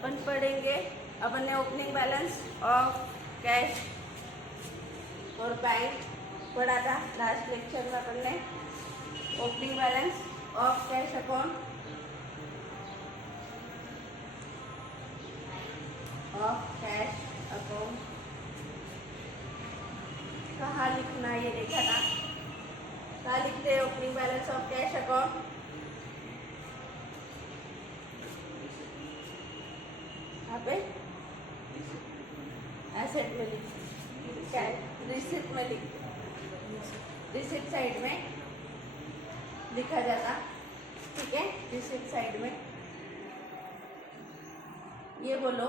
अपन पढ़ेंगे। अपन ने opening balance of cash और बैंक पढ़ा था लास्ट लेक्चर में। अपन ने opening balance of cash account कहाँ लिखना ये देखा था। कहाँ लिखते हैं opening balance of cash account? यहाँ पे एसेट में लिखते, रिसिप्ट में लिखते, रिसिप्ट साइड में लिखा जाता। ठीक है, रिसिप्ट साइड में ये बोलो,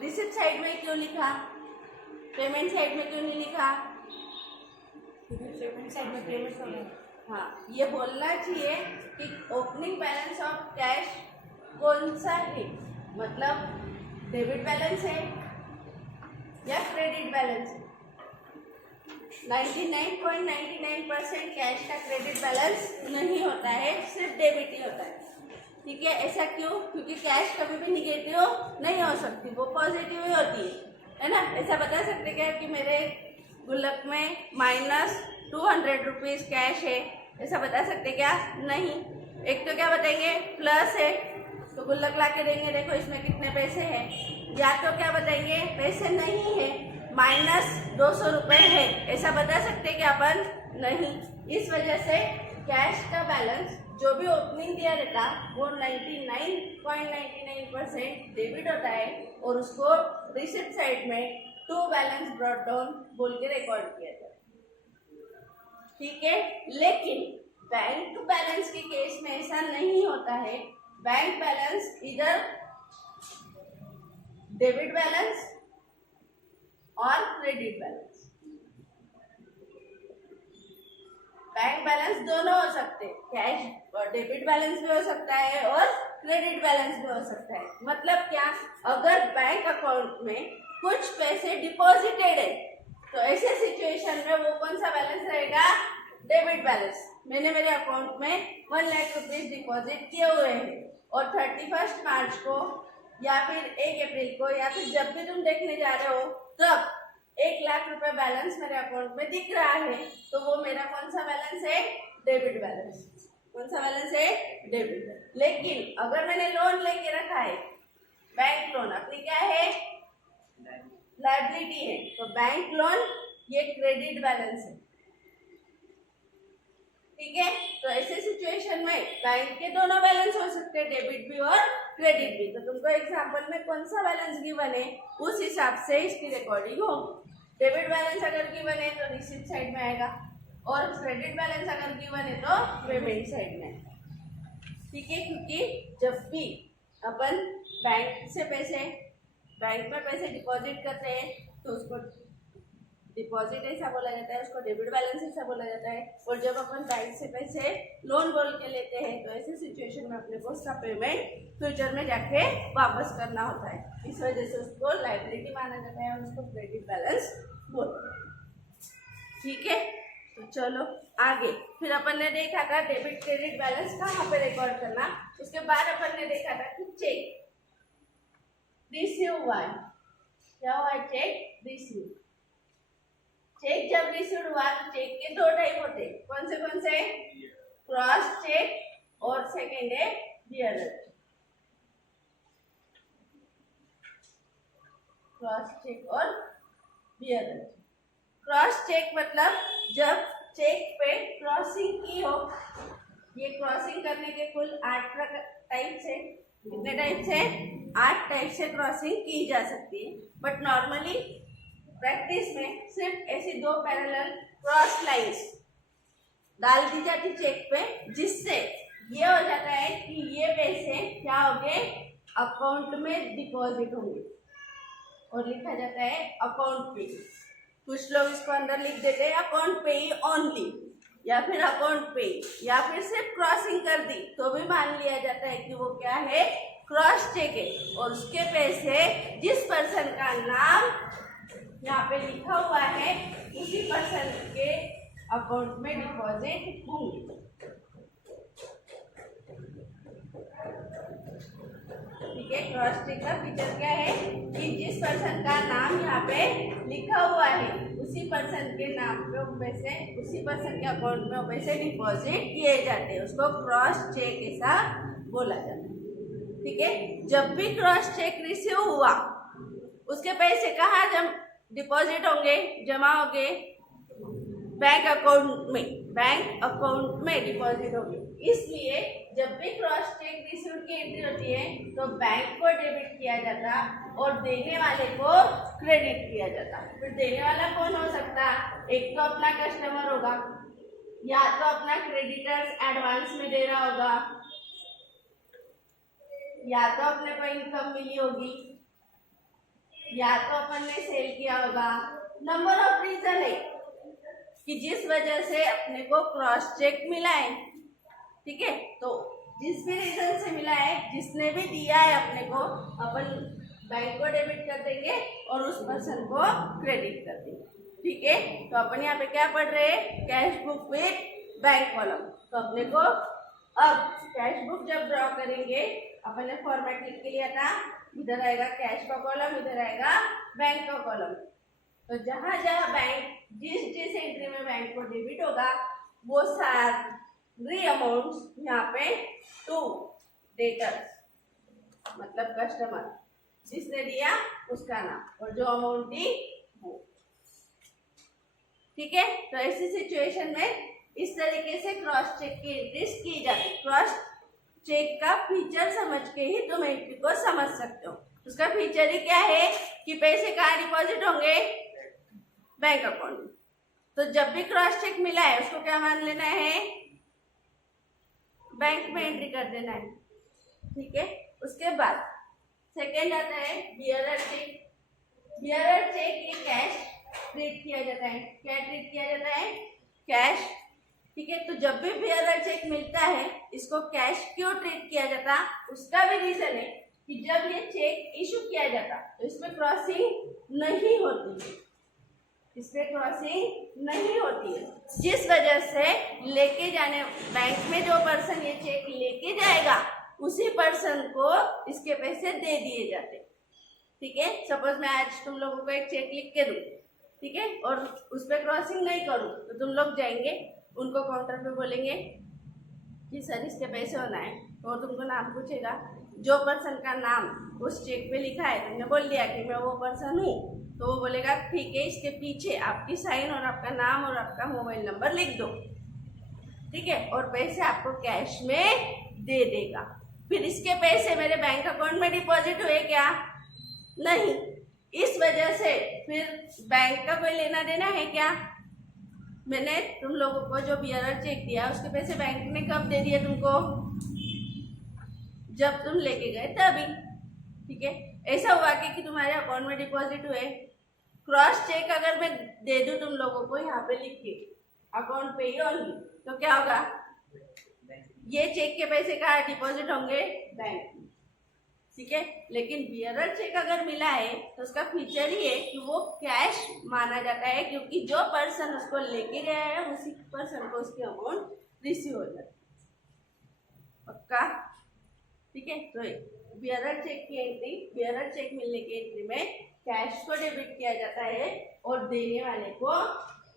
रिसिप्ट साइड में क्यों लिखा, पेमेंट साइड में क्यों नहीं लिखा? पेमेंट साइड में पेमेंट, हाँ ये बोलना चाहिए कि ओपनिंग बैलेंस ऑफ कैश कौन सा है, मतलब डेबिट बैलेंस है या क्रेडिट बैलेंस है। 99.99% कैश का क्रेडिट बैलेंस नहीं होता है, सिर्फ डेबिट ही होता है। ठीक है, ऐसा क्यों? क्योंकि कैश कभी भी निगेटिव नहीं हो सकती, वो पॉजिटिव ही होती है ना। ऐसा बता सकते क्या कि मेरे गुल्लक में -200 रुपीज़ कैश है, ऐसा बता सकते क्या? नहीं। एक तो क्या बताएंगे, प्लस है तो गुल्लक ला के देंगे, देखो इसमें कितने पैसे हैं। या तो क्या बताएंगे, पैसे नहीं है, -200 रुपये है, ऐसा बता सकते क्या अपन? नहीं। इस वजह से कैश का बैलेंस जो भी ओपनिंग दिया रहता वो 99.99% डेबिट होता है और उसको रिसिप्ट साइड में टू बैलेंस ब्रॉट डाउन बोल के रिकॉर्ड किया जाता है। ठीक है, लेकिन बैंक बैलेंस के केस में ऐसा नहीं होता है। बैंक बैलेंस इधर डेबिट बैलेंस और क्रेडिट बैलेंस, बैंक बैलेंस दोनों हो सकते हैं, कैश और डेबिट बैलेंस भी हो सकता है और क्रेडिट बैलेंस भी हो सकता है। मतलब क्या, अगर बैंक अकाउंट में कुछ पैसे डिपॉजिटेड है तो ऐसे सिचुएशन में वो कौन सा बैलेंस रहेगा? Debit balance. मैंने मेरे अकाउंट में 1 लाख रुपीज डिपॉजिट किए हुए हैं और 31 मार्च को या फिर 1 अप्रैल को या फिर जब भी तुम देखने जा रहे हो तब 1 लाख रुपए बैलेंस मेरे अकाउंट में दिख रहा है, तो वो मेरा कौन सा बैलेंस है? Debit balance. कौन सा बैलेंस है? डेबिट। लेकिन अगर मैंने लोन लेके रखा है, बैंक लोन अपनी क्या है? लायबिलिटी है, तो बैंक लोन ये क्रेडिट बैलेंस है। ठीक है, तो ऐसे सिचुएशन में बैंक के दोनों बैलेंस हो सकते हैं, डेबिट भी और क्रेडिट भी। तो तुमको एग्जांपल में कौन सा बैलेंस गिवन है उस हिसाब से इसकी रिकॉर्डिंग होगी। डेबिट बैलेंस अगर गिवन है तो रिसिप्ट साइड में आएगा और क्रेडिट बैलेंस अगर गिवन है तो पेमेंट साइड में आएगा। ठीक है, क्योंकि जब भी अपन बैंक में पैसे डिपॉजिट करते हैं तो उसको डिपॉजिट ऐसा बोला जाता है, उसको डेबिट बैलेंस ऐसा बोला जाता है। और जब अपन बैंक से पैसे लोन बोल के लेते हैं तो ऐसे सिचुएशन में अपने को उसका पेमेंट फ्यूचर में जाके वापस करना होता है, इस वजह से उसको लायबिलिटी माना जाता है और उसको क्रेडिट बैलेंस बोलते हैं। ठीक है, तो चलो आगे। फिर अपन ने देखा था डेबिट क्रेडिट बैलेंस कहाँ पे रिकॉर्ड करना। उसके बाद अपन ने देखा था कि चेक रिसीव हुआ है, क्या हुआ? Check receive. चेक जब रिसीव हुआ तो चेक के दो टाइप होते हैं, कौन से? क्रॉस चेक और सेकेंड है बियरर। क्रॉस चेक और बियरर। क्रॉस चेक मतलब जब चेक पे क्रॉसिंग की हो। ये क्रॉसिंग करने के कुल 8 टाइप्स है। कितने टाइप्स है? 8 टाइप से क्रॉसिंग की जा सकती है, बट नॉर्मली प्रैक्टिस में सिर्फ ऐसी 2 पैरेलल क्रॉस लाइंस डाल दी जाती चेक पे, जिससे ये हो जाता है कि ये पैसे क्या होंगे? अकाउंट में डिपॉजिट होंगे और लिखा जाता है अकाउंट पे। कुछ लोग इसको अंदर लिख देते हैं अकाउंट पे ही ओनली, या फिर अकाउंट पे, या फिर सिर्फ क्रॉसिंग कर दी तो भी मान लिया जाता है कि वो क्या है? क्रॉस चेक है। और उसके पैसे जिस पर्सन का नाम यहाँ पे लिखा हुआ है उसी पर्सन के अकाउंट में डिपॉजिट होंगे। ठीक है, क्रॉस चेक का फीचर क्या है कि जिस पर्सन का नाम यहाँ पे लिखा हुआ है उसी पर्सन के नाम पे पैसे, उसी पर्सन के अकाउंट में पैसे डिपॉजिट किए जाते हैं, उसको क्रॉस चेक ऐसा बोला जाता है। ठीक है, जब भी क्रॉस चेक रिसीव हुआ उसके पैसे कहाँ डिपॉजिट होंगे, जमा होंगे, बैंक अकाउंट में डिपॉजिट होगी। इसलिए जब भी क्रॉस चेक रिसीव की एंट्री होती है तो बैंक को डेबिट किया जाता और देने वाले को क्रेडिट किया जाता। फिर देने वाला कौन हो सकता, एक तो अपना कस्टमर होगा, या तो अपना क्रेडिटर्स एडवांस में दे रहा होगा, या तो अपने को इनकम मिली होगी, या तो अपन ने सेल किया होगा। नंबर ऑफ रीजन है कि जिस वजह से अपने को क्रॉस चेक मिला है। ठीक है, तो जिस भी रीजन से मिला है, जिसने भी दिया है अपने को, अपन बैंक को डेबिट कर देंगे और उस पर्सन को क्रेडिट कर देंगे। ठीक है, तो अपन यहाँ पे क्या पढ़ रहे हैं, cash book with bank column. तो अपने को अब कैश बुक जब ड्रॉ करेंगे, अपन ने फॉर्मेट लिख के लिया था, इधर आएगा कैश का कॉलम, इधर आएगा बैंक का कॉलम। तो जहां जहां बैंक जिस एंट्री में बैंक को डेबिट होगा वो सारी अमाउंट्स यहाँ पे टू डेटर्स मतलब कस्टमर, जिसने दिया उसका नाम और जो अमाउंट दी वो। ठीक है, तो ऐसी सिचुएशन में इस तरीके से क्रॉस चेक की एंट्रीज की जाती है। क्रॉस चेक का फीचर समझ के ही तुम एंट्री को समझ सकते हो। उसका फीचर ही क्या है कि पैसे कहाँ डिपॉजिट होंगे, बैंक अकाउंट में। तो जब भी क्रॉस चेक मिला है उसको क्या मान लेना है, बैंक में एंट्री कर देना है। ठीक है, उसके बाद सेकेंड आता है बियरर चेक। बियरर चेक ये कैश ट्रीट किया जाता है। क्या ट्रीट किया जाता है, कैश। ठीक है, तो जब भी बियरर चेक मिलता है इसको कैश क्यों ट्रीट किया जाता, उसका भी रीजन है कि जब ये चेक इशू किया जाता तो इसमें क्रॉसिंग नहीं होती, इसमें क्रॉसिंग नहीं होती है, जिस वजह से लेके जाने बैंक में जो पर्सन ये चेक लेके जाएगा उसी पर्सन को इसके पैसे दे दिए जाते। ठीक है, सपोज मैं आज तुम लोगों को एक चेक लिख के दूं, ठीक है, और उस पर क्रॉसिंग नहीं करूं तो तुम लोग जाएंगे उनको काउंटर पे बोलेंगे कि सर इसके पैसे होना है, तो तुमको नाम पूछेगा, जो पर्सन का नाम उस चेक पे लिखा है तुमने बोल दिया कि मैं वो पर्सन हूँ, तो वो बोलेगा ठीक है इसके पीछे आपकी साइन और आपका नाम और आपका मोबाइल नंबर लिख दो। ठीक है, और पैसे आपको कैश में दे देगा। फिर इसके पैसे मेरे बैंक अकाउंट में डिपॉजिट हुए क्या, नहीं, इस वजह से फिर बैंक का कोई लेना देना है क्या। मैंने तुम लोगों को जो बियरर चेक दिया उसके पैसे बैंक ने कब दे दिए तुमको, जब तुम लेके गए तभी। ठीक है, ऐसा हुआ कि तुम्हारे अकाउंट में डिपॉजिट हुए। क्रॉस चेक अगर मैं दे दूं तुम लोगों को यहाँ पे लिख के अकाउंट पे ही ओनली, तो क्या होगा, ये चेक के पैसे कहाँ डिपॉजिट होंगे, बैंक। ठीक है, लेकिन बियरर चेक अगर मिला है तो उसका फीचर ही है कि वो कैश माना जाता है, क्योंकि जो पर्सन उसको लेके गया है उसी पर्सन को उसकी अमाउंट रिसीव हो जाती है। पक्का। ठीक है, तो बियरर चेक की एंट्री, बियरर चेक मिलने की एंट्री में कैश को डेबिट किया जाता है और देने वाले को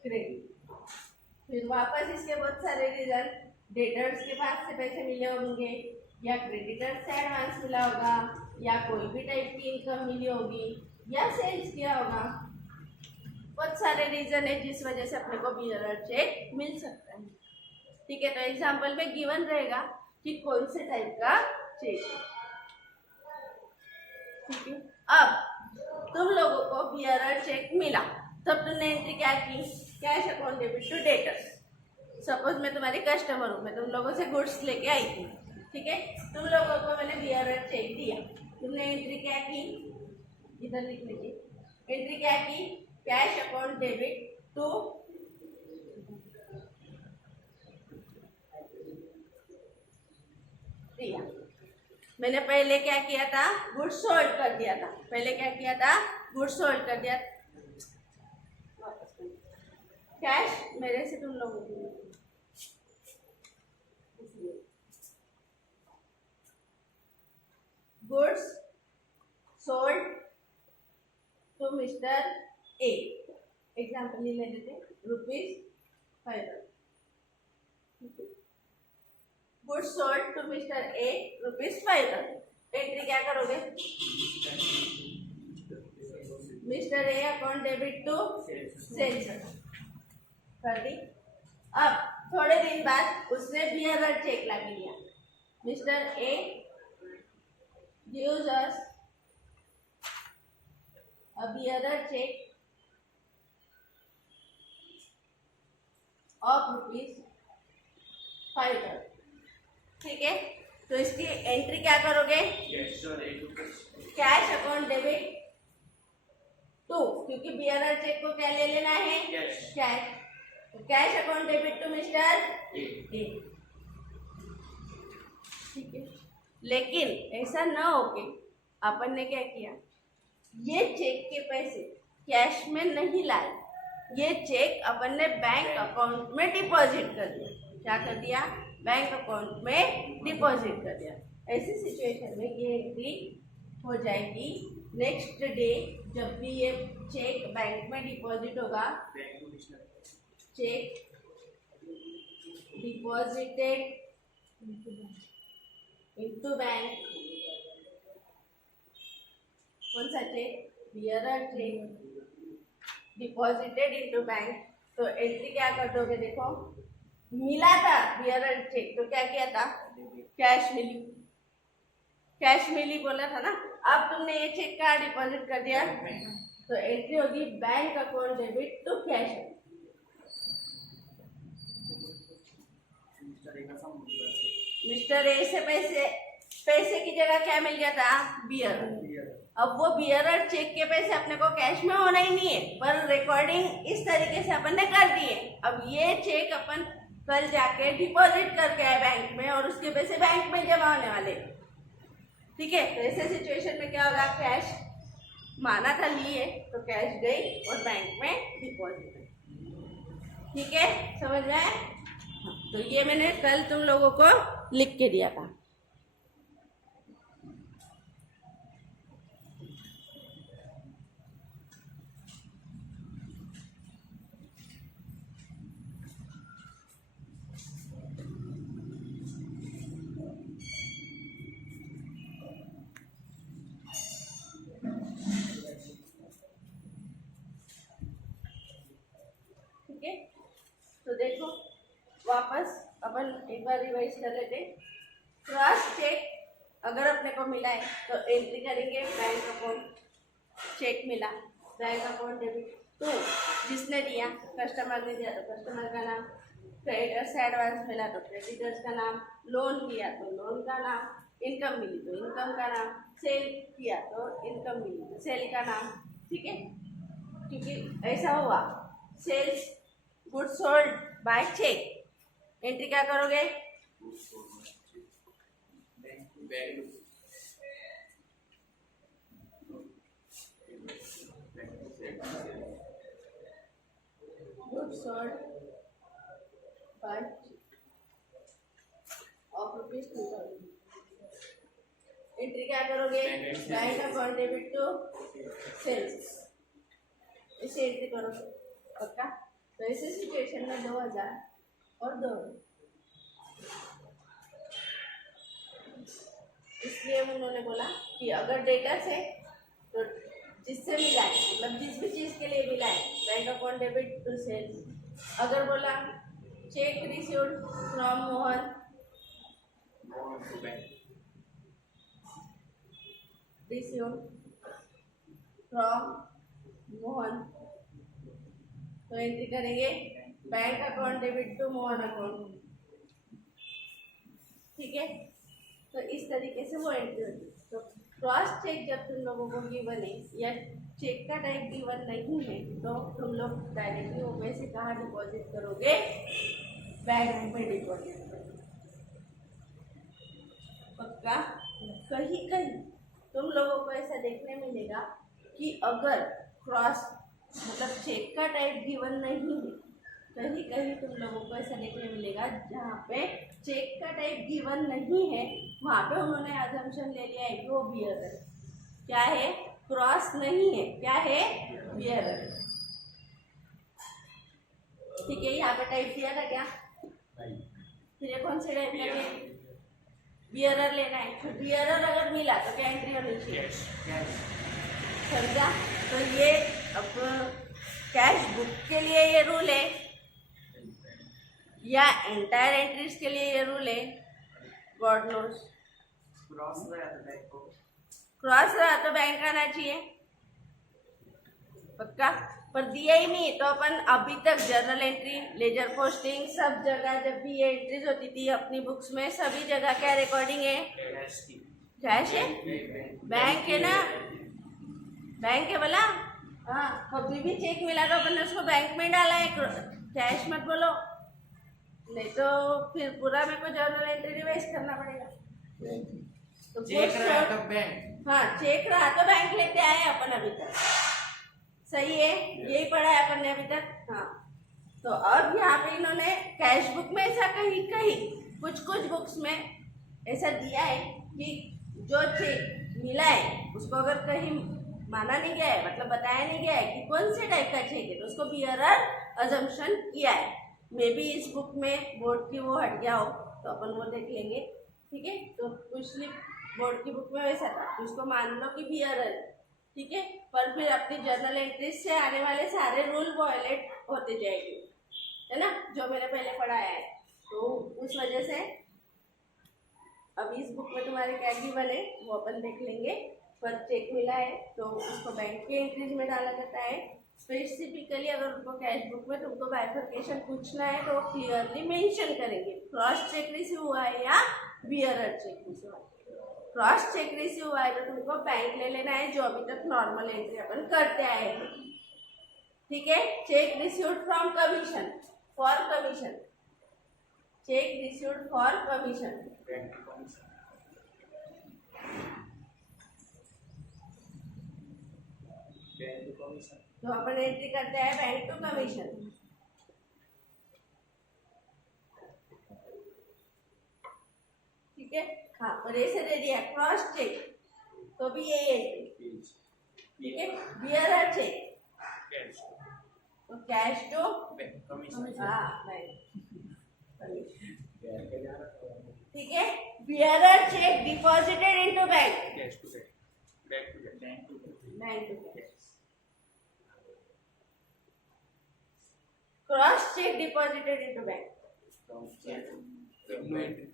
क्रेडिट। फिर वापस इसके बहुत सारे रीजन, डेटर्स के पास से पैसे मिले होंगे, या क्रेडिटर्स से एडवांस मिला होगा, या कोई भी टाइप की इनकम मिली होगी, या सेल्स किया होगा। बहुत सारे रीजन है जिस वजह से अपने को बियरर चेक मिल सकता है। ठीक है, तो एग्जाम्पल में गिवन रहेगा कि कौन से टाइप का चेक। ठीक है, अब तुम लोगों को बियरर चेक मिला, तब तुमने एंट्री क्या की, cash account debit to debtors. Suppose मैं तुम्हारी कस्टमर हूँ, मैं तुम लोगों से गुड्स लेके आई थी। ठीक है, तुम लोगों को मैंने बियरर चेक दिया, तुमने एंट्री क्या की, इधर लिख लीजिए, एंट्री क्या की, कैश अकाउंट डेबिट टू दिया। मैंने पहले क्या किया था, गुड्स सोल्ड कर दिया था, पहले क्या किया था, गुड्स सोल्ड कर दिया। कैश मेरे से तुम लोगों को, गुड्स मिस्टर ए, एग्जाम्पल ले लेते ₹5,000। Goods sold to mister A ₹5,000। Entry क्या करोगे? Mister A account debit to sales कर दी। अब थोड़े दिन बाद उसने बियरर चेक ला के लिया। Mister A gives us a bearer check of ₹5,000। ठीक है, तो इसकी एंट्री क्या करोगे? कैश अकाउंट डेबिट टू, क्योंकि बियरर चेक को क्या ले लेना है? कैश। तो cash account debit to mister A. ठीक है, लेकिन ऐसा ना हो के अपन ने क्या किया, ये चेक के पैसे कैश में नहीं लाए, ये चेक अपन ने बैंक अकाउंट में डिपॉजिट कर दिया। क्या कर दिया? बैंक अकाउंट में डिपॉजिट कर दिया। ऐसी सिचुएशन में ये एंट्री हो जाएगी नेक्स्ट डे, जब भी ये चेक बैंक में डिपॉजिट होगा। चेक डिपॉजिटेड इनटू बैंक, कौन सा cheque? Bearer cheque deposited into bank. तो एंट्री क्या कर दोगे? देखो, मिला था बियरर चेक, तो क्या किया था? कैश मिली, कैश मिली बोला था ना। अब तुमने ये चेक का डिपॉजिट कर दिया, तो एंट्री होगी bank account debit to cash. Mister A से पैसे की जगह क्या मिल गया था? बियर। अब वो बियरर चेक के पैसे अपने को कैश में होना ही नहीं है, पर रिकॉर्डिंग इस तरीके से अपन ने कर दी है। अब ये चेक अपन कल जाके डिपॉजिट करके आए बैंक में, और उसके पैसे बैंक में जमा होने वाले। ठीक है, तो ऐसे सिचुएशन में क्या होगा? कैश माना था लिए, तो कैश गई और बैंक में डिपॉजिट। ठीक है, समझ में आया? तो ये मैंने कल तुम लोगों को लिख के दिया था। ठीक है, तो देखो वापस अपन एक बार रिवाइज कर लेते। क्रॉस चेक अगर अपने को मिला है तो एंट्री करेंगे बैंक अकाउंट। चेक मिला, बैंक अकाउंट डेबिट टू, जिसने दिया कस्टमर ने दिया तो कस्टमर का नाम, क्रेडिटर से एडवांस मिला तो क्रेडिटर्स का नाम, लोन किया तो लोन का नाम, इनकम मिली तो इनकम का नाम, सेल किया तो इनकम मिली तो सेल का नाम। ठीक है, क्योंकि ऐसा हुआ sales goods sold by cheque. Entry क्या करोगे? Goods sold by of ₹2,000। Entry क्या करोगे? Bank account debit to sales. इसे एंट्री करोगे, पक्का? तो ऐसे सिचुएशन में 2,000 और 2, इसलिए उन्होंने बोला कि अगर डेटा से तो जिससे मिला है, मतलब जिस भी चीज के लिए मिला है, bank account debit to sales. अगर बोला cheque received from Mohan, received from Mohan, तो एंट्री करेंगे bank account debit to Mohan account. ठीक है, तो इस तरीके से वो एंट्री होती है। तो क्रॉस चेक जब तुम लोगों को गिवन है या चेक का टाइप गिवन नहीं है, तो तुम लोग डायरेक्टली वो पैसे कहाँ डिपॉजिट करोगे? बैंक में डिपॉजिट करोगे, पक्का? कहीं कहीं तुम लोगों को ऐसा देखने मिलेगा कि अगर क्रॉस मतलब चेक का टाइप गिवन नहीं है, कहीं कहीं तुम लोगों को ऐसा देखने मिलेगा जहाँ पे चेक का टाइप गिवन नहीं है, वहाँ पे उन्होंने अजम्पशन ले लिया है कि वो बियर है। क्या है? क्रॉस नहीं है, क्या है, बियरर। ठीक है, यहाँ पे टाइप दिया था क्या, फिर ये कौन से टाइप का है, बियरर लेना है। फिर बियरर अगर मिला तो क्या एंट्री होनी चाहिए, समझा। तो ये अब कैश बुक के लिए ये रूल है या एंटायर एंट्रीज के लिए ये रूल है, गॉड नोस। क्रॉस रहा तो बैंक आना चाहिए पक्का, पर दिया ही नहीं। तो अपन अभी तक जर्नल एंट्री, लेजर पोस्टिंग, सब जगह जब भी ये एंट्रीज होती थी अपनी बुक्स में, सभी जगह क्या रिकॉर्डिंग है, कैश है, बैंक है ना, बैंक है बोला। हाँ, कभी भी चेक मिला तो अपन ने उसको बैंक में डाला है, कैश मत बोलो, नहीं तो फिर पूरा मेरे को जर्नल एंट्री रिवाइज करना पड़ेगा। तो चेक रहा तो बैंक, हाँ चेक रहा तो बैंक लेते आए अपन अभी तक, सही है, यही पढ़ा है अपन ने अभी तक। हाँ, तो अब यहाँ पे इन्होंने कैश बुक में ऐसा कहीं कहीं कुछ कुछ बुक्स में ऐसा दिया है कि जो चेक मिला है उसको अगर कहीं माना नहीं गया है, मतलब बताया नहीं गया है कि कौन से टाइप का चेक है, तो उसको बियरर अजम्पशन किया है। मे बी इस बुक में बोर्ड की वो हट गया हो तो अपन वो देख लेंगे, ठीक है। तो पिछली बोर्ड की बुक में वैसा था, तो उसको मान लो कि बियरर, ठीक है, पर फिर अपनी जर्नल एंट्रीज से आने वाले सारे रूल वायलेट होते जाएंगे, है ना, जो मैंने पहले पढ़ाया है। तो उस वजह से अब इस बुक में तुम्हारे क्या गिवन है वो अपन देख लेंगे। पर चेक मिला है तो उसको बैंक के एंट्रीज में डाला जाता है। स्पेसिफिकली अगर उनको कैश बुक में तुमको बाइफर्केशन पूछना है तो वो क्लियरली मेंशन करेंगे, क्रॉस चेक रिसीव हुआ है या बियरर चेक रिसीव हुआ है। क्रॉस चेक रिसीव हुआ है तो तुमको बैंक ले लेना है, जो अभी तक नॉर्मल एंट्री अपन करते आए हैं, ठीक है। Check received from commission, for commission, check received for commission, तो अपन एंट्री करते हैं बैंक टू कमीशन, ठीक है। हाँ, और ऐसे दे दिया क्रॉस चेक तो भी यही एंट्री, ठीक है। बियरर चेक तो कैश टू कमीशन, हाँ ठीक है। Bearer cheque deposited into bank, bank to cash, cross cheque deposited into bank,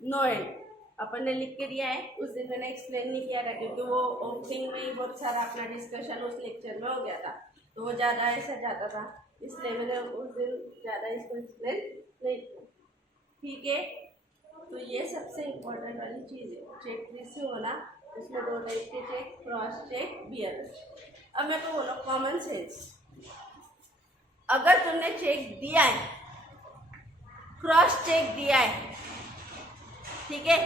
no end. अपन ने लिख के दिया है, उस दिन मैंने एक्सप्लेन नहीं किया था क्योंकि वो ओपनिंग में ही बहुत सारा अपना डिस्कशन उस लेक्चर में हो गया था, तो वो ज़्यादा ऐसा जाता था, इसलिए मैंने उस दिन ज़्यादा इसको एक्सप्लेन नहीं किया, ठीक है। तो ये सबसे इम्पोर्टेंट वाली चीज़ है, चेक रिसीव होना, उसमें दो टाइप के चेक, क्रॉस चेक, बियरर। अब मैं तो बोलो कॉमन सेंस, अगर तुमने चेक दिया है, क्रॉस चेक दिया है, ठीक है,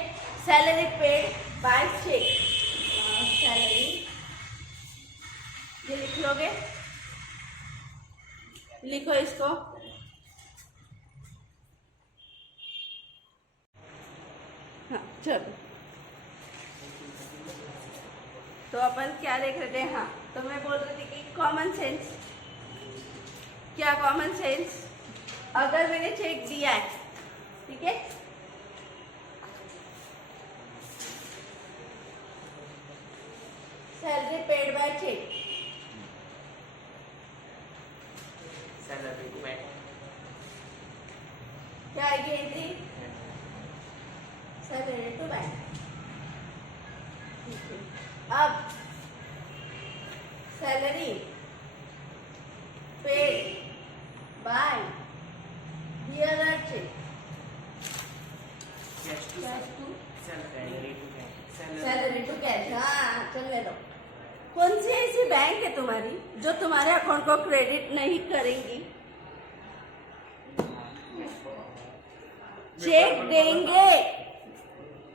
salary paid by cheque, salary ये लिख लोगे, लिखो इसको, हाँ चलो। तो अपन क्या देख रहे थे, हाँ तो मैं बोल रही थी कि कॉमन सेंस, क्या कॉमन सेंस, अगर मैंने चेक दिया है, ठीक है, salary paid by cheque, salary to bank, क्या आएगी एंट्री, सैलरी टू बैंक, ठीक है। अब salary paid by bearer cheque, salary to cash, हाँ चलने दो। कौन सी ऐसी बैंक है तुम्हारी जो तुम्हारे अकाउंट को क्रेडिट नहीं करेंगी, चेक देंगे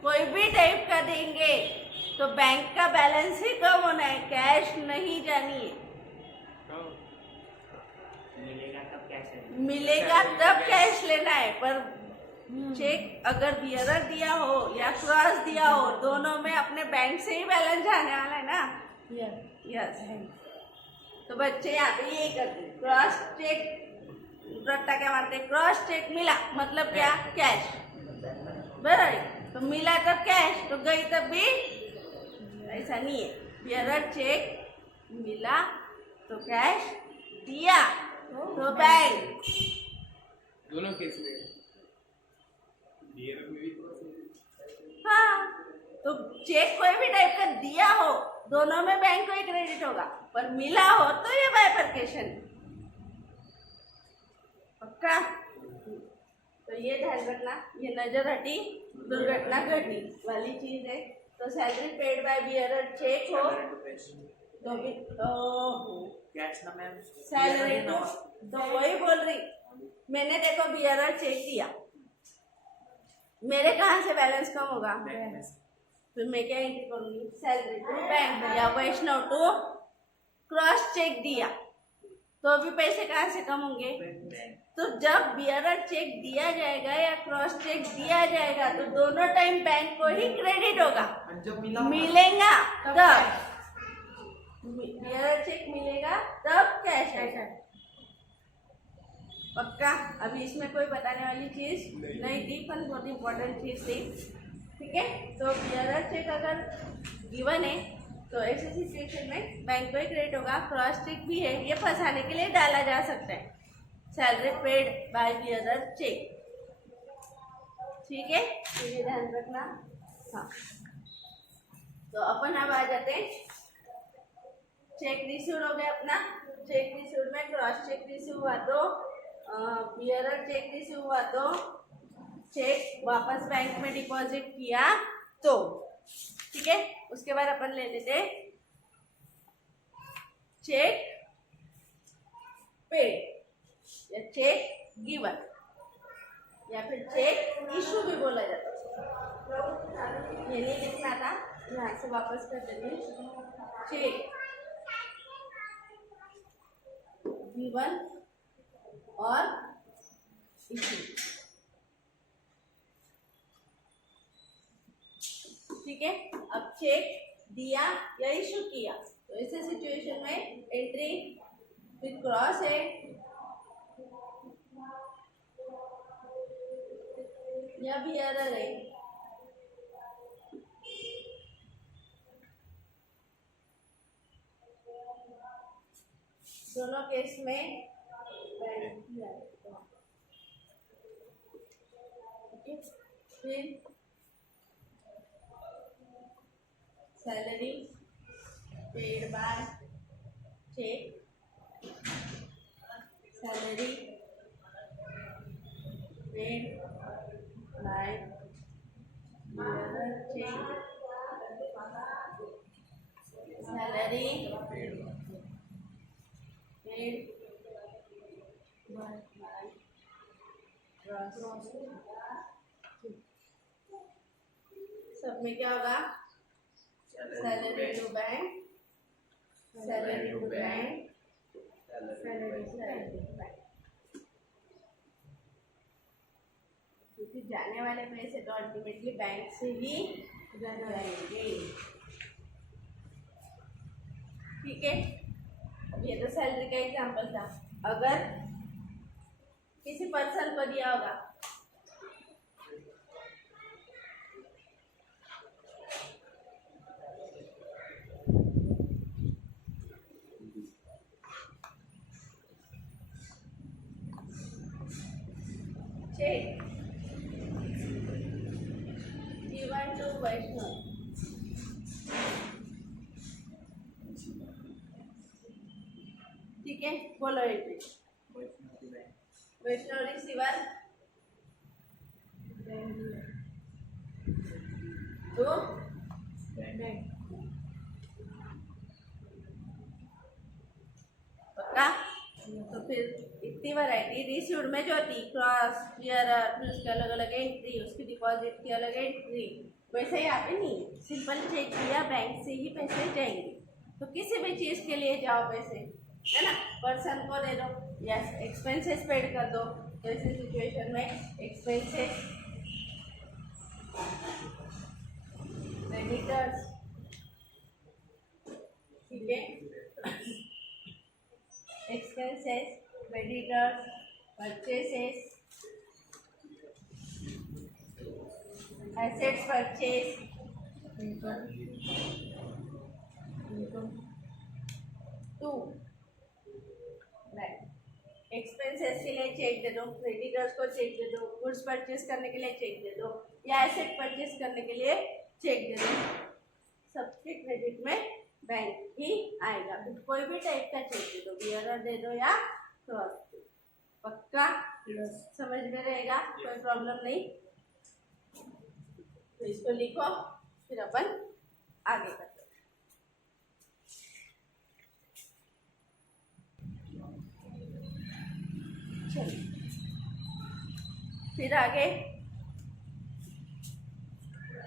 कोई भी टाइप का देंगे तो बैंक का बैलेंस ही कम होना है, कैश नहीं जानी है, मिलेगा तब कैश लेना है। पर चेक अगर बियरर दिया हो या क्रॉस दिया हो, दोनों में अपने बैंक से ही बैलेंस जाने वाला है ना, यस। तो बच्चे यहाँ पे यही करते हैं, क्रॉस चेक। रट्टा क्या मारते हैं, क्रॉस चेक मिला मतलब क्या, कैश। बराबर, तो मिला तब कैश, तो गई तब भी, ऐसा नहीं है। बियरर चेक मिला तो कैश, दिया तो बैंक। दोनों केस में हाँ, तो चेक कोई भी टाइप का दिया हो, दोनों में बैंक को ही क्रेडिट होगा, पर मिला हो तो ये बाइफरकेशन। पक्का? तो ये ध्यान रखना, ये नजर हटी दुर्घटना घटी वाली चीज है। तो salary paid by bearer check हो तो भी कैश ना मैम, सैलरी तो वही बोल रही, मैंने देखो बियरर चेक दिया, मेरे कहाँ से बैलेंस कम होगा, फिर मैं क्या एंट्री करूंगी, सैलरी टू बैंक या वैष्णव टू क्रॉस चेक दिया, तो भी पैसे कहाँ से कम होंगे। तो जब बियरर चेक दिया जाएगा या क्रॉस चेक दिया जाएगा तो दोनों टाइम बैंक को ही क्रेडिट होगा, मिलेगा तब बियरर चेक मिलेगा तब कैश आएगा। पक्का? अभी इसमें कोई बताने वाली चीज नहीं थी, पर बहुत इंपॉर्टेंट चीज थी। ठीक है, तो बियरर चेक अगर गिवन है तो ऐसी सिचुएशन में बैंक को ही क्रेडिट होगा। क्रॉस चेक भी है, ये फंसाने के लिए डाला जा सकता है, salary paid by bearer check. ठीक है, तो ये ध्यान रखना। हाँ, तो अपन अब आ जाते हैं, चेक रिसीव्ड हो गया अपना। चेक रिसीव्ड में क्रॉस चेक रिसीव हुआ तो बियरर चेक रिसीव हुआ तो चेक वापस बैंक में डिपॉजिट किया तो, ठीक है। उसके बाद अपन ले लेते चेक पेड या चेक गिवन या फिर चेक इशू भी बोला जाता है। ये नहीं लिखना था, यहाँ से वापस कर देंगे, चेक गिवन और इशू। ठीक है, अब चेक दिया या इशू किया तो ऐसे सिचुएशन में एंट्री विद क्रॉस है या बियरर है। दोनों केस में बैंक ही आएगा। फिर salary paid by cheque, salary paid by bearer cheque, salary paid by cross. सब में क्या होगा, salary to bank, salary to bank, salary to bank. क्योंकि जाने वाले पैसे तो अल्टीमेटली बैंक से ही जाएंगे। ठीक है, अब ये तो सैलरी का एग्जांपल था। अगर किसी पर्सन को दिया होगा चेक गिवन टू वैष्णव, ठीक है, बोलो एंट्री। वैष्णव रिसीवर तो पक्का? तो फिर इतनी वैरायटी रिसीव्ड में जो थी, क्रॉस बियरर, फिर उसके अलग अलग एंट्री, उसकी डिपॉजिट की अलग एंट्री, वैसे यहाँ पे नहीं, सिंपल चेक किया बैंक से ही पैसे जाएंगे। तो किसी भी चीज़ के लिए जाओ पैसे, है ना, पर्सन को दे दो या एक्सपेंसेस पेड कर दो। तो ऐसी सिचुएशन में एक्सपेंसेस, क्रेडिटर्स, ठीक है। Expenses, creditors, purchases, assets purchase, to right. Expenses के लिए चेक दे दो, क्रेडिटर्स को चेक दे दो, गुड्स परचेस करने के लिए चेक दे दो, या एसेट परचेस करने के लिए चेक दे दो, सबके क्रेडिट में बैंक ही आएगा। फिर कोई भी टाइप का चेक दे दो, बियरर दे दो या क्रॉस। पक्का समझ में रहेगा, कोई प्रॉब्लम नहीं। तो इसको लिखो, फिर अपन आगे करते हैं। चलिए फिर आगे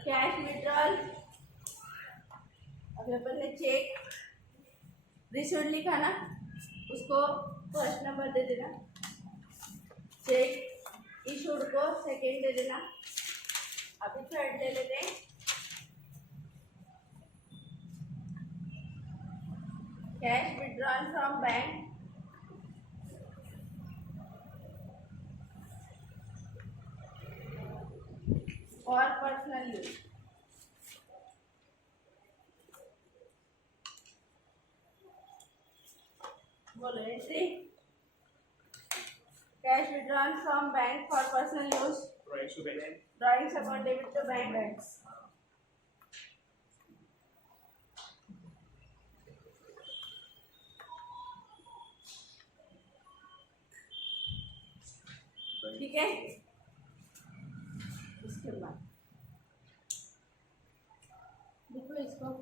कैश विड्रॉल। अभी अपन ने चेक रिसीव्ड लिखा ना, उसको फर्स्ट नंबर दे देना, चेक इशूड को सेकंड दे देना। अभी थर्ड ले लेते हैं, कैश विड्रॉल फ्रॉम बैंक और पर्सनल यूज। बोलो entry, cash withdrawal from bank for personal use, drawings about debit to bank. ठीक है। इसके बाद देखो इसको,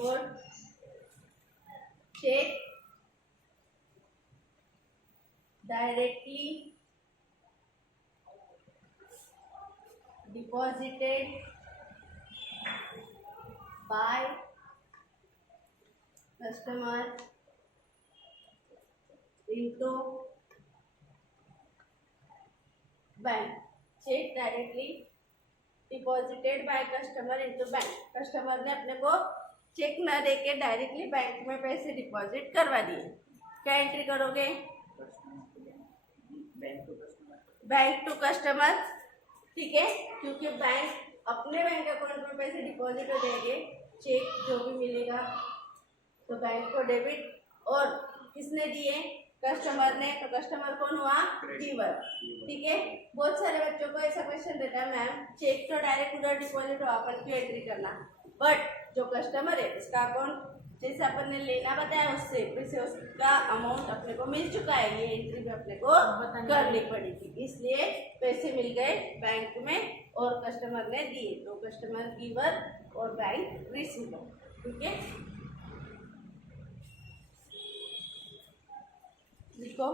और cheque directly deposited by customer into bank. Cheque directly deposited by customer into bank. Customer ने अपने को चेक ना देके डायरेक्टली बैंक में पैसे डिपॉजिट करवा दिए। क्या एंट्री करोगे? Bank to customer. ठीक है, क्योंकि बैंक अपने बैंक अकाउंट में पैसे डिपॉजिट हो जाएंगे, चेक जो भी मिलेगा तो बैंक को डेबिट, और किसने दिए? कस्टमर ने। तो कस्टमर कौन हुआ? गिवर। ठीक है, बहुत सारे बच्चों को ऐसा क्वेश्चन देता है, मैम चेक तो डायरेक्ट उधर डिपॉजिट हुआ, अपन क्यों एंट्री करना? बट जो कस्टमर है उसका अकाउंट जैसे अपन ने लेना बताया उससे फिर से उसका अमाउंट अपने को मिल चुका है, ये एंट्री भी अपने को करनी पड़ेगी। इसलिए पैसे मिल गए बैंक में और कस्टमर ने दिए, तो कस्टमर गिवर और बैंक रिसीवर। ठीक है, लिखो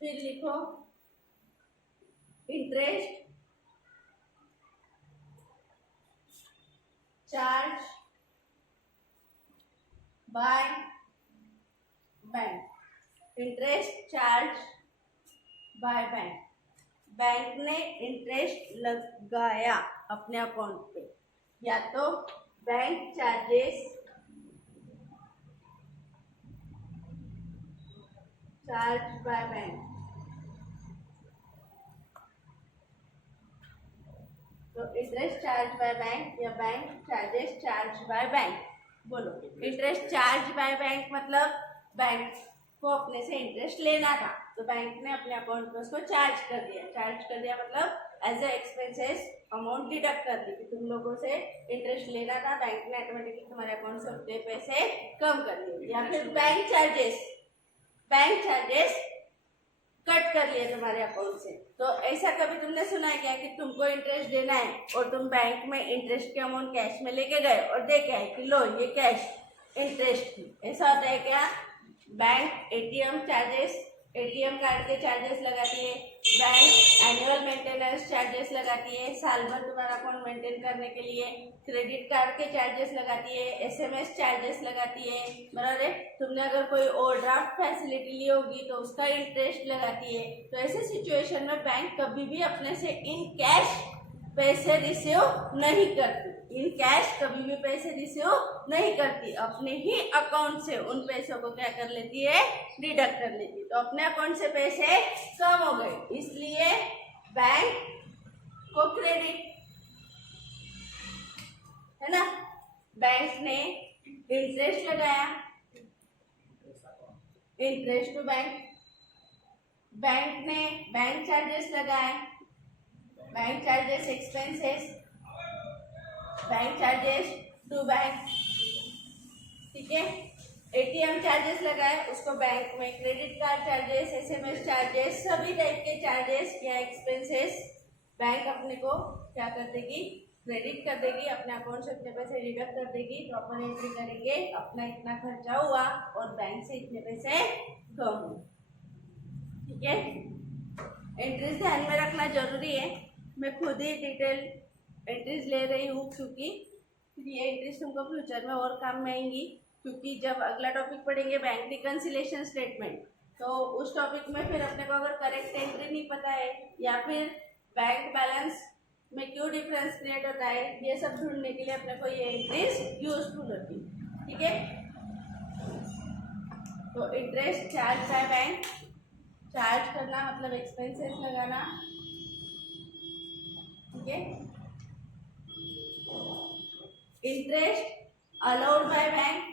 फिर लिखो interest charge by bank. Interest charge by bank, bank ने इंटरेस्ट लगाया अपने अकाउंट पे, या तो bank charges charge by bank. तो इंटरेस्ट चार्ज बाय बैंक या bank charges charge by bank. बोलो, इंटरेस्ट चार्ज बाय बैंक मतलब बैंक को अपने से इंटरेस्ट लेना था, तो बैंक ने अपने अकाउंट में उसको चार्ज कर दिया। चार्ज कर दिया मतलब as a expenses amount deduct कर दी कि तुम लोगों से इंटरेस्ट लेना था, बैंक ने ऑटोमेटिकली तुम्हारे अकाउंट से उतने पैसे कम कर दिए। या फिर bank charges, bank charges cut कर लिए तुम्हारे अकाउंट से। तो ऐसा कभी तुमने सुना है क्या कि तुमको इंटरेस्ट देना है और तुम बैंक में इंटरेस्ट के अमाउंट कैश में लेके गए और दे के आए कि लो ये कैश इंटरेस्ट की? ऐसा होता है क्या? बैंक एटीएम कार्ड के चार्जेस लगाती है, बैंक एनुअल मेंटेनेंस चार्जेस लगाती है साल भर तुम्हारा अकाउंट मेंटेन करने के लिए, क्रेडिट कार्ड के चार्जेस लगाती है, एसएमएस चार्जेस लगाती है, बराबर है। तुमने अगर कोई ओवरड्राफ्ट फैसिलिटी ली होगी तो उसका इंटरेस्ट लगाती है। तो ऐसे सिचुएशन में बैंक कभी भी अपने से इन कैश पैसे रिसीव नहीं करती, इन कैश कभी भी पैसे रिसीव नहीं करती, अपने ही अकाउंट से उन पैसों को क्या कर लेती है? डिडक्ट कर लेती है। तो अपने अकाउंट से पैसे कम हो गए, इसलिए बैंक को क्रेडिट, है ना, बैंक ने इंटरेस्ट लगाया, इंटरेस्ट टू बैंक, बैंक ने बैंक चार्जेस लगाए, bank charges expenses, bank charges to bank, ठीक है। एटीएम चार्जेस लगाए, उसको बैंक में credit card charges, SMS charges, सभी टाइप के चार्जेस या एक्सपेंसेस बैंक अपने को क्या कर देगी? क्रेडिट कर देगी, अपने अकाउंट से इतने पैसे डिडक्ट कर देगी। तो अपन एंट्री करेंगे अपना इतना खर्चा हुआ और बैंक से इतने पैसे कम हुए, ठीक है। एंट्रीज ध्यान में रखना जरूरी है। मैं खुद ही डिटेल एंट्रीज ले रही हूँ क्योंकि ये एंट्रीज तुमको फ्यूचर में और काम में आएंगी, क्योंकि जब अगला टॉपिक पढ़ेंगे बैंक रिकन्सिलेशन स्टेटमेंट, तो उस टॉपिक में फिर अपने को अगर करेक्ट एंट्री नहीं पता है या फिर बैंक बैलेंस में क्यों डिफरेंस क्रिएट होता है, ये सब ढूंढने के लिए अपने को ये एंट्रीज यूजफुल होती है, ठीक है। तो interest charge by bank, charge करना मतलब एक्सपेंसेस लगाना, ठीक है। Interest allowed by bank,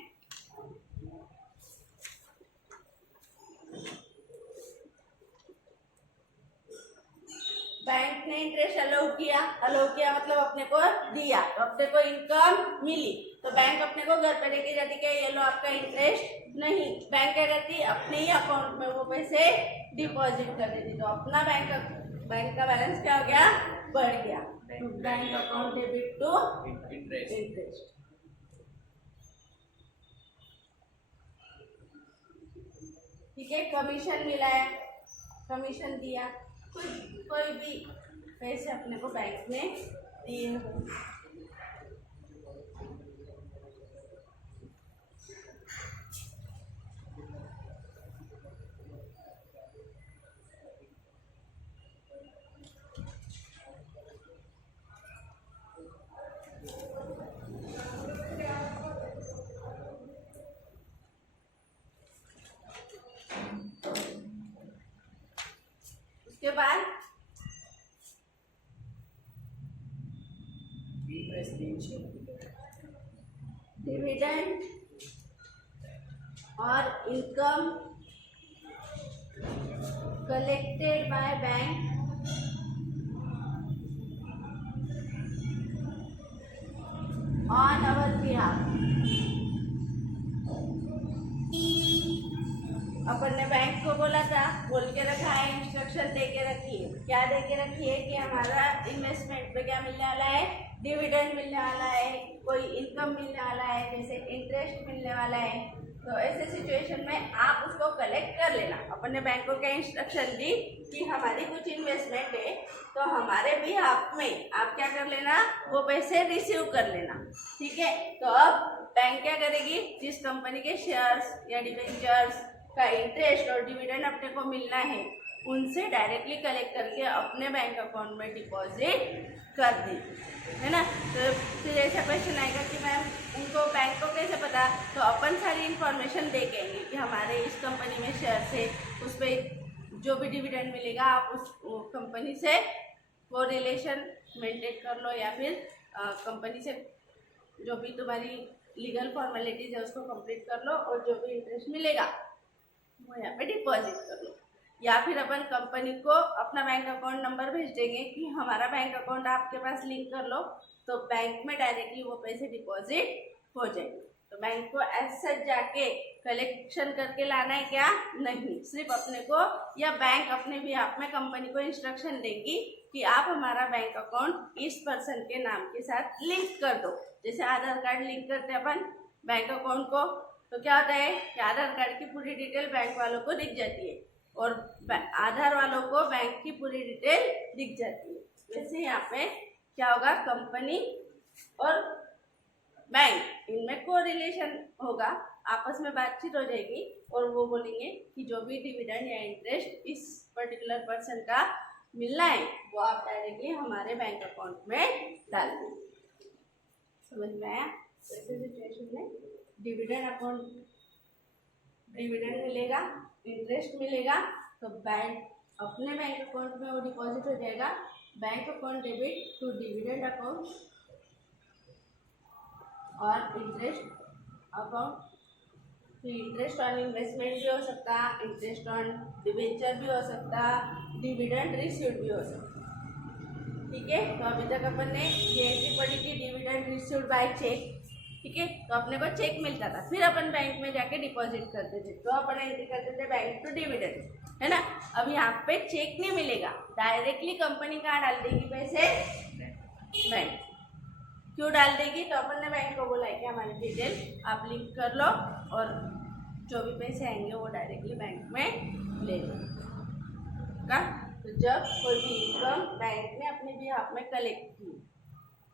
bank ने इंटरेस्ट अलाउ किया मतलब अपने को दिया, तो अपने को इनकम मिली, तो बैंक अपने को घर पे लेके जाती क्या? ये लो आपका इंटरेस्ट नहीं, बैंक क्या करती? अपने ही अकाउंट में वो पैसे डिपॉजिट कर देती। तो अपना बैंक का बैलेंस क्या हो गया? बढ़ गया। Bank account debit to interest, ठीक है। कमीशन मिला है, कमीशन दिया, कोई भी पैसे अपने को बैंक में दिए हो, उसके बाद डिविडेंड और income collected by bank on our behalf. अपन ने बैंक को बोला था, बोल के रखा है, इंस्ट्रक्शन दे के रखी है, क्या दे के रखी है कि हमारा इन्वेस्टमेंट पे क्या मिलने वाला है? डिविडेंड मिलने वाला है, कोई इनकम मिलने वाला है, जैसे इंटरेस्ट मिलने वाला है। तो ऐसे सिचुएशन में आप उसको कलेक्ट कर लेना। अपन ने बैंक को क्या इंस्ट्रक्शन दी कि हमारी कुछ इन्वेस्टमेंट है, तो हमारे भी आप में आप क्या कर लेना? वो पैसे रिसीव कर लेना, ठीक है। तो अब बैंक क्या करेगी? जिस कंपनी के शेयर्स या डिबेंचर्स का इंटरेस्ट और डिविडेंड अपने को मिलना है, उनसे डायरेक्टली कलेक्ट करके अपने बैंक अकाउंट में डिपॉजिट कर दी, है ना। तो फिर ऐसा क्वेश्चन आएगा कि मैम उनको बैंक को कैसे पता? तो अपन सारी इन्फॉर्मेशन दे देंगे कि हमारे इस कंपनी में शेयर है, उस पर जो भी डिविडेंड मिलेगा आप उस कंपनी से वो रिलेशन मेंटेन कर लो, या फिर कंपनी से जो भी तुम्हारी लीगल फॉर्मेलिटीज है उसको कंप्लीट कर लो, और जो भी इंटरेस्ट मिलेगा वो यहाँ पे डिपॉजिट कर लो। या फिर अपन कंपनी को अपना बैंक अकाउंट नंबर भेज देंगे कि हमारा बैंक अकाउंट आपके पास लिंक कर लो, तो बैंक में डायरेक्टली वो पैसे डिपॉजिट हो जाएंगे। तो तो बैंक को ऐसा जाके कलेक्शन करके लाना है क्या? नहीं, सिर्फ अपने को या बैंक अपने भी आप में कंपनी को इंस्ट्रक्शन देगी कि आप हमारा बैंक अकाउंट इस पर्सन के नाम के साथ लिंक कर दो। जैसे आधार कार्ड लिंक करते हैं अपन बैंक अकाउंट को, तो क्या होता है कि आधार कार्ड की पूरी डिटेल बैंक वालों को दिख जाती है और आधार वालों को बैंक की पूरी डिटेल दिख जाती है। वैसे यहाँ पे क्या होगा, कंपनी और बैंक इनमें को रिलेशन होगा, आपस में बातचीत हो जाएगी और वो बोलेंगे कि जो भी डिविडेंड या इंटरेस्ट इस पर्टिकुलर पर्सन का मिलना है वो आप डायरेक्टली हमारे बैंक अकाउंट में डाल दें। समझ में आया? ऐसे सिचुएशन में डिविडेंड अकाउंट, डिविडेंड मिलेगा, इंटरेस्ट मिलेगा, तो बैंक अपने बैंक अकाउंट में वो डिपॉजिट हो जाएगा। Bank account debit to dividend account और इंटरेस्ट अकाउंट। तो इंटरेस्ट ऑन इन्वेस्टमेंट भी हो सकता, इंटरेस्ट ऑन डिबेंचर भी हो सकता, डिविडेंड रिसीव्ड भी हो सकता। ठीक है, तो अभी तक अपन ने ये एंट्री पढ़ी थी, डिविडेंड रिसीव्ड बाय चेक। ठीक है, तो अपने को चेक मिलता था, फिर अपन बैंक में जाके डिपॉजिट करते थे, तो अपन एंट्री करते थे बैंक टू डिविडेंड, है ना। अब यहाँ पे चेक नहीं मिलेगा, डायरेक्टली कंपनी कहाँ डाल देगी पैसे? बैंक। क्यों डाल देगी? तो अपन ने बैंक को बोला है कि हमारी डिटेल आप लिंक कर लो और जो भी पैसे आएंगे वो डायरेक्टली बैंक में ले लो का। तो जब कोई भी इनकम बैंक ने अपने बिहाफ में कलेक्ट की,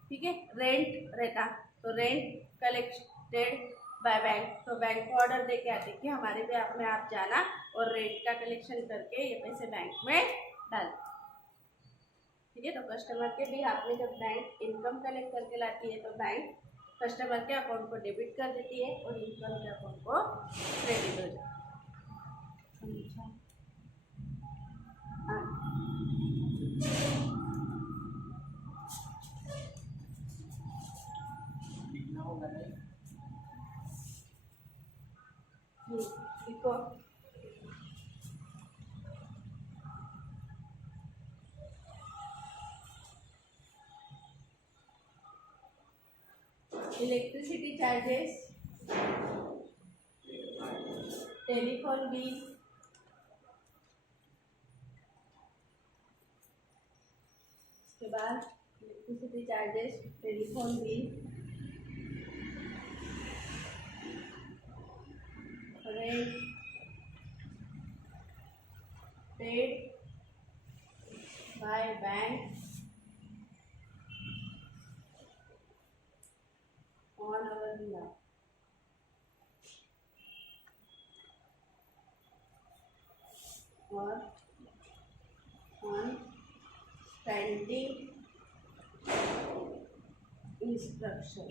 ठीक है, रेंट रहता तो रेंट कलेक्टेड बाय बैंक, तो बैंक को ऑर्डर दे के आते कि हमारे बिहाफ में आप जाना और रेंट का कलेक्शन करके ये पैसे बैंक में डाल। ठीक है, तो कस्टमर के बिहाफ में जब बैंक इनकम कलेक्ट करके लाती है तो बैंक कस्टमर के अकाउंट को डेबिट कर देती है और इनकम के अकाउंट को क्रेडिट हो जाता है। देखो इलेक्ट्रिसिटी चार्जेस, टेलीफोन बिल, उसके बाद electricity charges, telephone bill, rent paid by bank on our behalf. Or on standing instruction.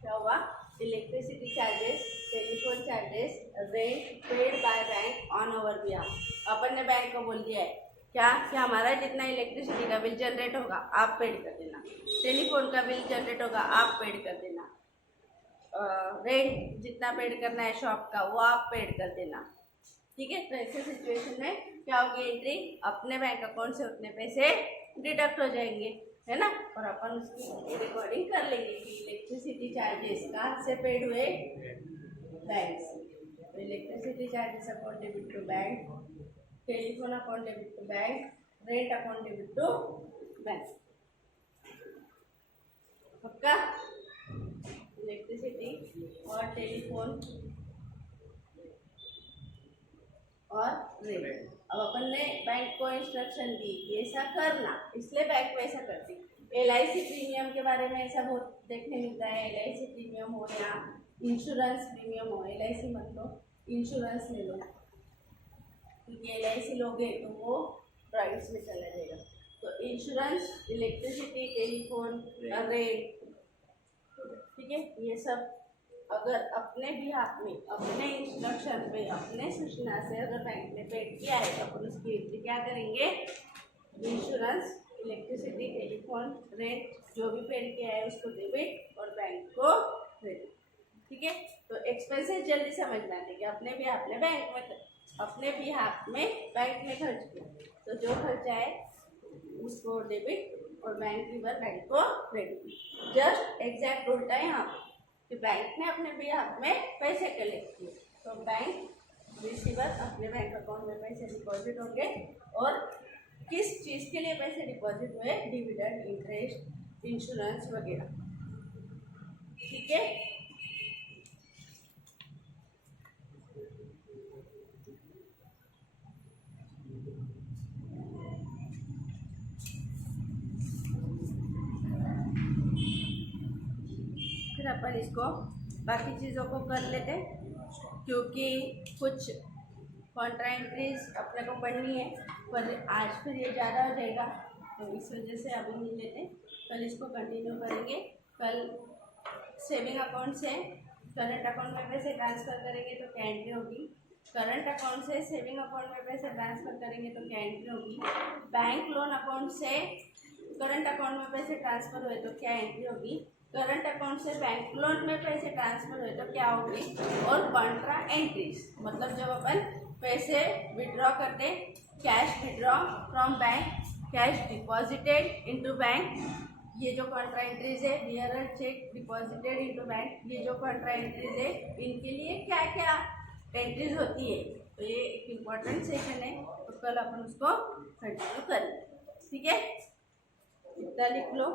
क्या हुआ? Electricity charges, telephone charges, rent paid by bank on our behalf. अपन ने बैंक को बोल दिया है क्या कि हमारा जितना इलेक्ट्रिसिटी का बिल जनरेट होगा आप पेड कर देना, टेलीफोन का बिल जनरेट होगा आप पेड कर देना, रेंट जितना पेड करना है शॉप का वो आप पेड कर देना। ठीक है, तो ऐसे सिचुएशन में क्या होगी, एंट्री अपने बैंक अकाउंट से उतने पैसे डिडक्ट हो जाएंगे, है ना, और अपन उसकी रिकॉर्डिंग कर लेंगे कि इलेक्ट्रिसिटी चार्जेस कहाँ से पेड हुए? बैंक से। तो electricity charges account debit to bank, telephone account debit to bank, rent account debit to bank. पक्का? इलेक्ट्रिसिटी और टेलीफोन और रेंट। अब अपन ने बैंक को इंस्ट्रक्शन दी कि ऐसा करना, इसलिए बैंक को ऐसा करती। LIC प्रीमियम के बारे में ऐसा बहुत देखने मिलता है, LIC प्रीमियम हो या इंश्योरेंस प्रीमियम हो, LIC मत लो, इंश्योरेंस ले लो, क्योंकि LIC लोगे तो वो प्राइस में चला जाएगा। तो इंश्योरेंस, इलेक्ट्रिसिटी, टेलीफोन, रेंट, ठीक है, ये सब अगर अपने बिहाफ में, अपने इंस्ट्रक्शन पे, अपने सूचना से अगर बैंक ने पेड किया है तो अपन उसकी एंट्री क्या करेंगे? इंश्योरेंस, इलेक्ट्रिसिटी, टेलीफोन, रेंट जो भी पेड किया है उसको डेबिट और बैंक को क्रेडिट। ठीक है, तो एक्सपेंसेस जल्दी समझ में आते कि अपने बिहाफ में बैंक में, अपने बिहाफ में बैंक में खर्च किया, तो जो खर्चा है उसको डेबिट और बैंक गिवर बैंक को क्रेडिट। जस्ट एग्जैक्ट उल्टा है यहाँ पे कि बैंक ने अपने बिहाफ में पैसे कलेक्ट किए, तो बैंक रिसीवर अपने बैंक अकाउंट में पैसे डिपॉजिट होंगे। और किस चीज़ के लिए पैसे डिपॉजिट हुए? डिविडेंड, इंटरेस्ट, इंश्योरेंस वगैरह। ठीक है, फिर अपन इसको बाकी चीज़ों को कर लेते हैं, क्योंकि कुछ कॉन्ट्रा एंट्रीज अपने को पढ़नी है, पर आज फिर ये ज़्यादा हो जाएगा, तो इस वजह से अभी नहीं लेते, कल इसको कंटिन्यू करेंगे। कल सेविंग अकाउंट से करंट अकाउंट में पैसे ट्रांसफ़र करेंगे तो क्या एंट्री होगी, करंट अकाउंट से सेविंग अकाउंट में पैसे ट्रांसफ़र करेंगे तो क्या एंट्री होगी, बैंक लोन अकाउंट से करंट अकाउंट में पैसे ट्रांसफ़र हुए तो क्या एंट्री होगी, करंट अकाउंट से बैंक लोन में पैसे ट्रांसफ़र हुए तो क्या होगी, और कॉन्ट्रा एंट्रीज मतलब जब अपन पैसे विड्रॉ करते, cash withdraw from bank, cash deposited into bank, ये जो कॉन्ट्रा एंट्रीज है, bearer cheque deposited into bank, ये जो कॉन्ट्रा एंट्रीज है, इनके लिए क्या क्या एंट्रीज होती है। तो ये एक इम्पॉर्टेंट सेशन है, तो कल अपन उसको कंटिन्यू करें। ठीक है, इतना लिख लो।